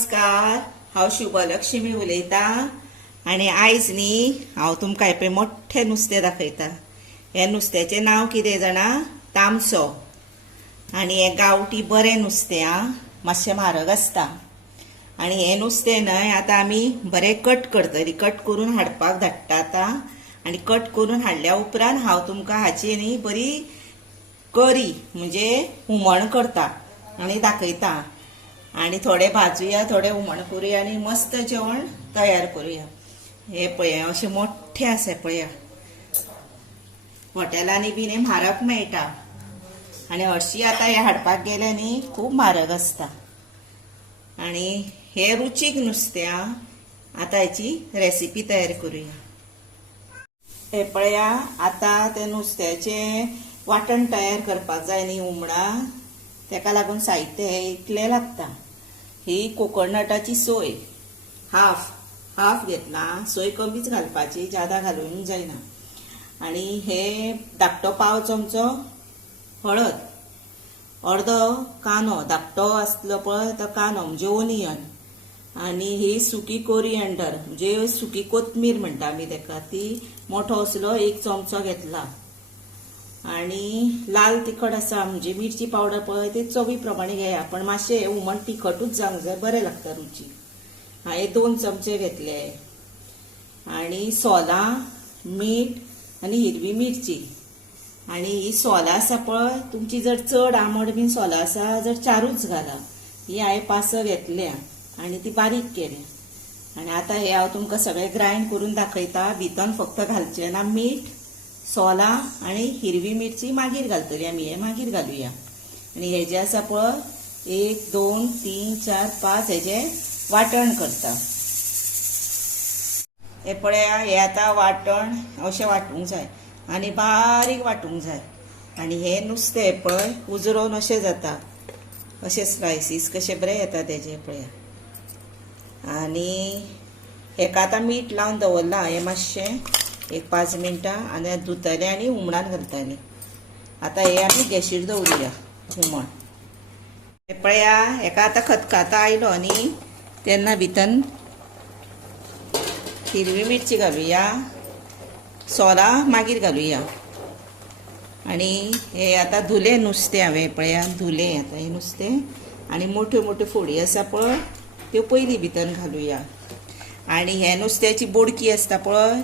नमस्कार, हांव शुभलक्ष्मी उलयतां आनी आयज न्ही हांव तुमकां हे पळय मोठ्ठें नुस्तें दाखयतां। हे नुस्त्याचें नांव कितें जाणा? तामसो। आनी हें गांवठी बरें नुस्तें आं, मातशें म्हारग आसता। आनी हें नुस्तें न्हय आतां आमी बरें कट करतलीं, कट करून हाडपाक धाडटा आतां। आनी कट करून हाडल्या उपरांत हांव तुमकां हाची न्ही बरी करी म्हणजे हुमण करता आनी दाखयता। आणि थोडे भाजूया, थोडे हुमण करूया आणि मस्त जेवण तयार करूया। हे पळया असे मोठे आसा पळया, हॉटेलांनी बी हे म्हारग मेळटा आणि हरशी आता हे हाडपाक गेले न्ही खूब म्हारग आसता। आणि हे रुचीक नुस्तें आता हेची रेसिपी तयार करूया। हे पळया आता ते नुस्त्याचे वाटण तयार करपाक जाय न्ही हुमणा, तेका लागून साहित्य हे इतलें लागता। ही कोकोनटाची सोय हाफ घेतला, सोय कमीच घालपाची, ज्यादा घालूंक जायना। आणि हे धाकटो पाव चमचो हळद, अर्दो कांदो धाकटो आसलो पळय तो कांदो म्हणजे ओनियन, आणि ही सुकी कोरिएंडर म्हणजे सुकी कोथमीर म्हणटा आमी तेका, ती मोठो असलो एक चमचो घेतला। आणि लाल तिखट आसा म्हणजे मिरची पावडर पळय ती चवी प्रमाणे घेया, पण मातशें हुमण तिखटूच जावंक जाय, बरें लागता रुची। हे 2 चमचे घेतले। आणि सोलां, मीठ आणि हिरवी मिरची। आणि ही सोलां आसा पळय तुमची जर चड आंबट बीन सोलां आसा जर 4च घाला। ही हांवें 5 घेतल्या आणि ती बारीक केल्या। आणि आता हे हांव तुमकां सगळें ग्राइंड करून दाखयता। भितन फक्त घालचें ना मीठ, सोलां आणि हिरवी मिरची मागीर घालतली आमी, हे मागीर घालुया। आणि हे जे आसा पळय 1 2 3 4 5 हेजे वाटण करता। हे पळया हे आता वाटण अशें वाटूंक जाय आणि बारीक वाटूंक जाय। आणि हे नुस्तें पळय उजरोवन अशें जाता, अशें स्लायसीस कशे बरें येता तेजे पळया। आणि हेका आतां मीठ लावन दवरला हे मातशें 1-5 मिनटां, आनी धुतले आनी हुमणान घालतले। आता हे आमी गॅसीर दवरुया हुमण। हे पळया हेका आतां खतखतो आयलो न्ही तेन्ना भितन हिरवी मिरची घालुया, सोलां मागीर घालुया। आणि हे आता धुले नुस्तें हांवें पळया, धुले आता हे नुस्तें, आणि मोठ्यो मोठ्यो फोडी आसा पळय त्यो पयलीं भितन घालुया। आणि हे नुस्त्याची बोडकी आसता पळय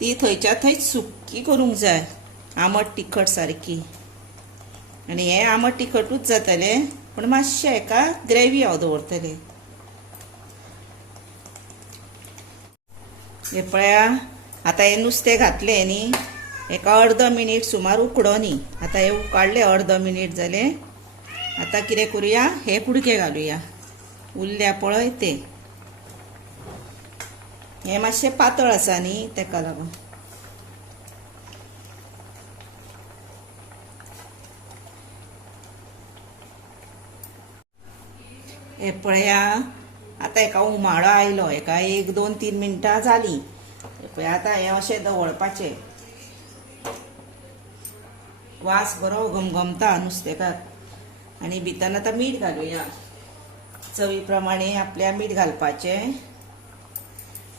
ती थंयच्या थंयच सुक्की करूंक जाय, आमट तिखट सारकी। आणि हे आमट तिखटूच जातले, पण मातशें हेका ग्रेवी हांव दवरतले। हे पळया आता हे नुस्तें घातले न्ही, हेका अर्द मिनीट सुमार उकडो न्ही। आता हे उकाडले अर्द मिनीट जाले। आता कितें करूया, हे कुडके घालुया उरल्या पळय ते। हे मातशें पातळ आसा न्ही तेका लागून। हे पळया आता हेका हुमाळो आयलो, हेका 1 2 3 मिनटां जाली। हे पळय आता हे अशें दवरपाचें, वास बरो घमघमता नुस्तेकाक। आणि भितन आता मीठ घालुया, चवी प्रमाणे आपल्या मीठ घालपाचें।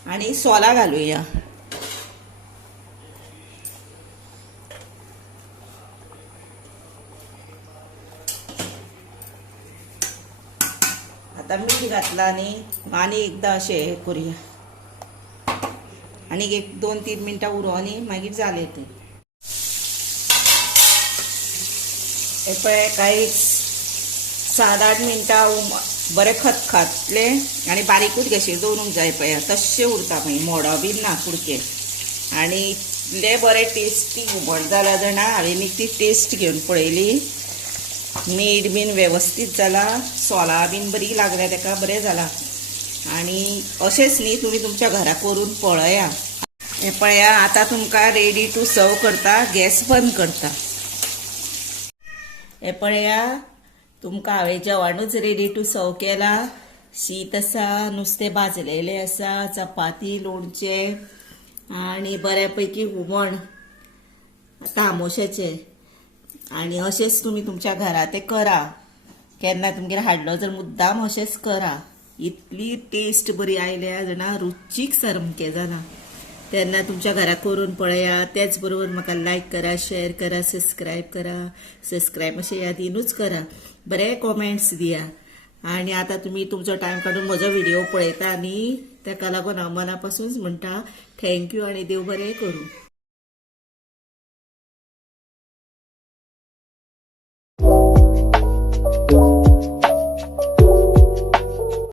आणि सोलां घालुया। आता मीठ घातला न्ही, आनी एकदा अशें हे करूया, आनी 1 2 3 मिनटां उरो न्ही मागीर जालें तें। हे पळय काही 7-8 मिनटां बरें खतखतले आणि बारीकूच गॅसीर दवरूंक जाय पळया, तशें उरता मागीर मोडो बीन ना कुडके। आणि इतले बरें टेस्टी हुमण जाला जाणा, हांवें एक ती टेस्ट घेवन पळयली, मीठ बीन वेवस्थीत जाला, सोलां बीन बरी लागल्या तेका, बरें जाला। आणि अशेंच न्ही तुमी तुमच्या घरा करून पळया। हे पळया आता तुमकां रेडी टू सर्व करता, गॅस बंद करता। हे पळया तुमकां हांवें जेवणूच रेडी टू सर्व केला। शीत आसा, नुस्तें भाजलेलें आसा, चपाती, लोणचें आणि बऱ्यापैकी हुमण तामोशाचें। आणि अशेंच तुमी तुमच्या घरा ते करा, केन्ना तुमगेर हाडलो जर मुद्दाम अशेंच करा। इतली टेस्ट बरी आयल्या जाणा रुचीक सारकें जालां. तेन्ना तुमच्या घरा करून पळया. त्याच बरोबर म्हाका लायक करा, शेअर करा, सबस्क्राईब करा. सबस्क्राईब मातशें यादीनूच करा. बरे कॉमेंट्स दिया. आणि आता तुम्ही तुमचो टाइम काढून म्हजो व्हिडिओ पळयता न्ही, ताका लागून हांव मना पासून म्हणटा थँक्यू आणि देव बरें करूं.